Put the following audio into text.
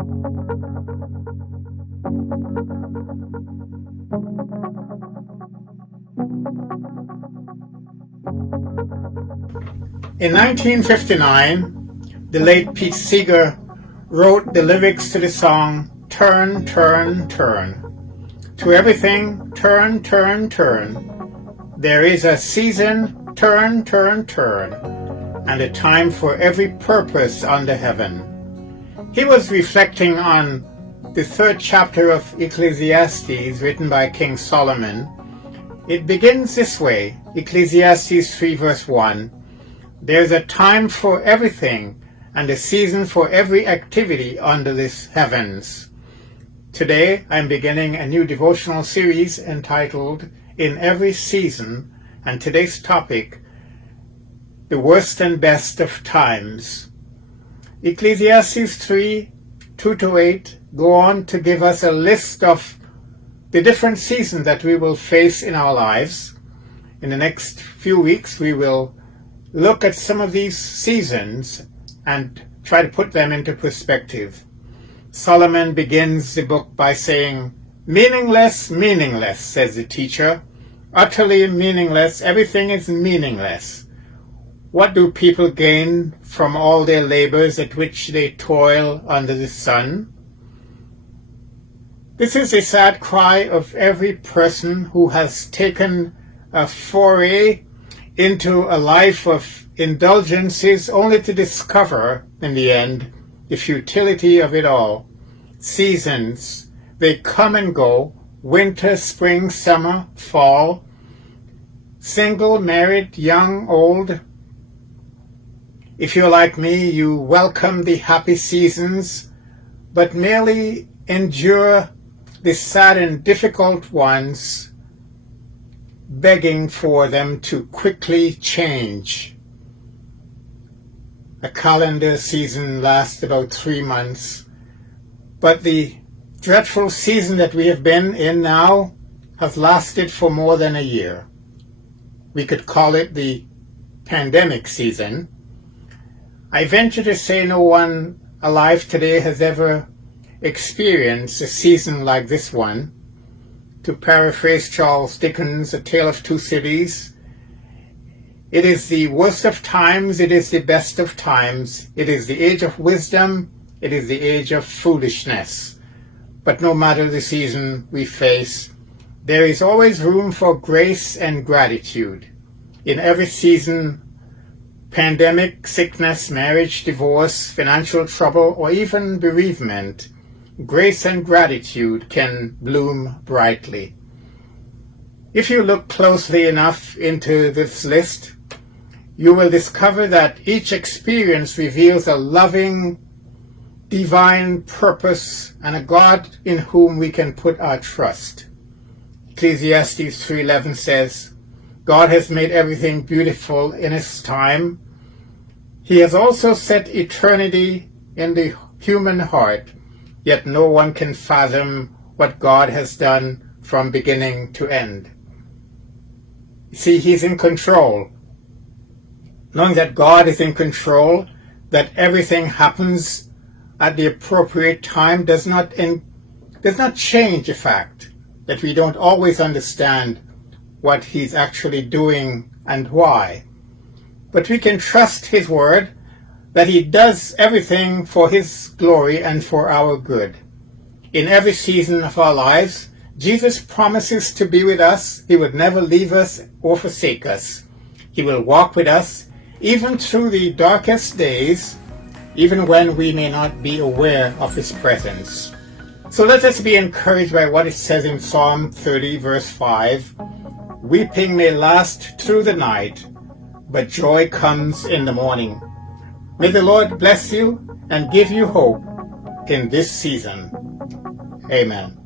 In 1959, the late Pete Seeger wrote the lyrics to the song Turn, Turn, Turn. To everything, turn, turn, turn. There is a season, turn, turn, turn, and a time for every purpose under heaven. He was reflecting on the 3rd chapter of Ecclesiastes written by King Solomon. It begins this way, Ecclesiastes 3 verse 1. There is a time for everything and a season for every activity under this heavens. Today I'm beginning a new devotional series entitled In Every Season, and today's topic, The Worst and Best of Times. Ecclesiastes 3, 2-8 go on to give us a list of the different seasons that we will face in our lives. In the next few weeks we will look at some of these seasons and try to put them into perspective. Solomon begins the book by saying, "Meaningless, meaningless," says the teacher. Utterly meaningless. Everything is meaningless. What do people gain from all their labors at which they toil under the sun? This is a sad cry of every person who has taken a foray into a life of indulgences only to discover, in the end, the futility of it all. Seasons, they come and go, winter, spring, summer, fall, single, married, young, old. If you're like me, you welcome the happy seasons, but merely endure the sad and difficult ones, begging for them to quickly change. A calendar season lasts about 3 months, but the dreadful season that we have been in now has lasted for more than a year. We could call it the pandemic season. I venture to say no one alive today has ever experienced a season like this one. To paraphrase Charles Dickens' A Tale of Two Cities, it is the worst of times, it is the best of times, it is the age of wisdom, it is the age of foolishness. But no matter the season we face, there is always room for grace and gratitude. In every season, pandemic, sickness, marriage, divorce, financial trouble, or even bereavement, grace and gratitude can bloom brightly. If you look closely enough into this list, you will discover that each experience reveals a loving, divine purpose and a God in whom we can put our trust. Ecclesiastes 3:11 says, God has made everything beautiful in His time. He has also set eternity in the human heart, yet no one can fathom what God has done from beginning to end. See, He's in control. Knowing that God is in control, that everything happens at the appropriate time does not change the fact that we don't always understand what He's actually doing and why. But we can trust His word that He does everything for His glory and for our good. In every season of our lives, Jesus promises to be with us. He would never leave us or forsake us. He will walk with us even through the darkest days, even when we may not be aware of His presence. So let us be encouraged by what it says in Psalm 30 verse 5. Weeping may last through the night, but joy comes in the morning. May the Lord bless you and give you hope in this season. Amen.